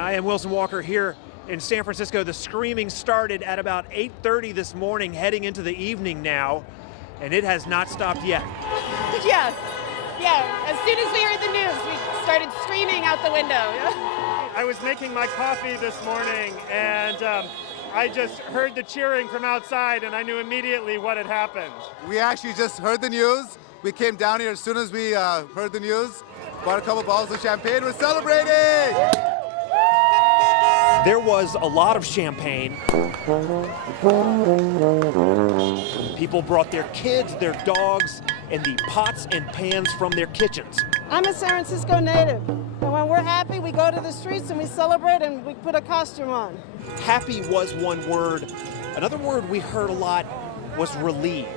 I am Wilson Walker here in San Francisco. The screaming started at about 8:30 this morning, heading into the evening now, and it has not stopped yet. Yeah. As soon as we heard the news, we started screaming out the window. I was making my coffee this morning, and I just heard the cheering from outside, and I knew immediately what had happened. We actually just heard the news. We came down here as soon as we heard the news. Bought a couple bottles of champagne. We're celebrating! There was a lot of champagne. People brought their kids, their dogs, and the pots and pans from their kitchens. I'm a San Francisco native, and when we're happy, we go to the streets and we celebrate and we put a costume on. Happy was one word. Another word we heard a lot was relieved.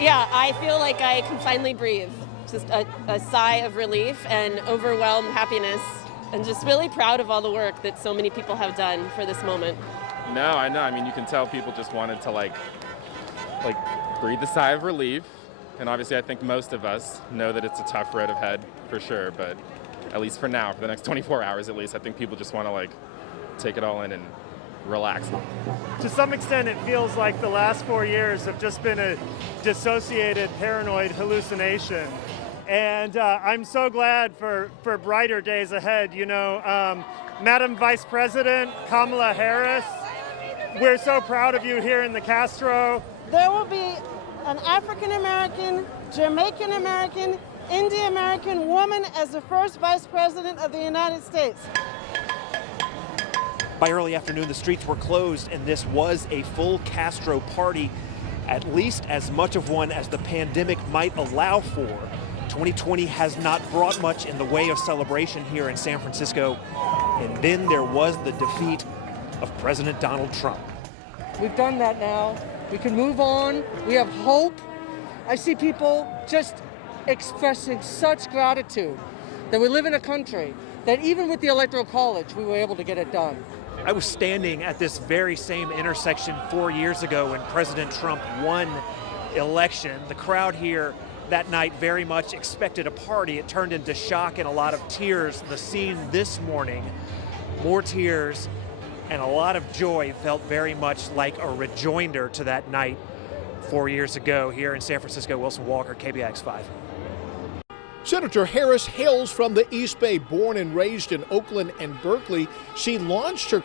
Yeah, I feel like I can finally breathe. Just a sigh of relief and overwhelmed happiness, and just really proud of all the work that so many people have done for this moment. No, I know. I mean, you can tell people just wanted to like breathe a sigh of relief. And obviously, I think most of us know that it's a tough road ahead for sure. But at least for now, for the next 24 hours at least, I think people just want to take it all in and relax. To some extent, it feels like the last 4 years have just been a dissociated, paranoid hallucination. And I'm so glad for brighter days ahead. You know, Madam Vice President Kamala Harris, we're so proud of you here in the Castro. There will be an African-American, Jamaican-American, Indian-American woman as the first Vice President of the United States. By early afternoon, the streets were closed, and this was a full Castro party, at least as much of one as the pandemic might allow for. 2020 has not brought much in the way of celebration here in San Francisco. And then there was the defeat of President Donald Trump. We've done that now. We can move on. We have hope. I see people just expressing such gratitude that we live in a country that even with the Electoral College, we were able to get it done. I was standing at this very same intersection 4 years ago when President Trump won election. The crowd here that night very much expected a party. It turned into shock and a lot of tears. The scene this morning, more tears and a lot of joy, felt very much like a rejoinder to that night 4 years ago here in San Francisco. Wilson Walker, KPIX 5. Senator Harris hails from the East Bay, born and raised in Oakland and Berkeley. She launched her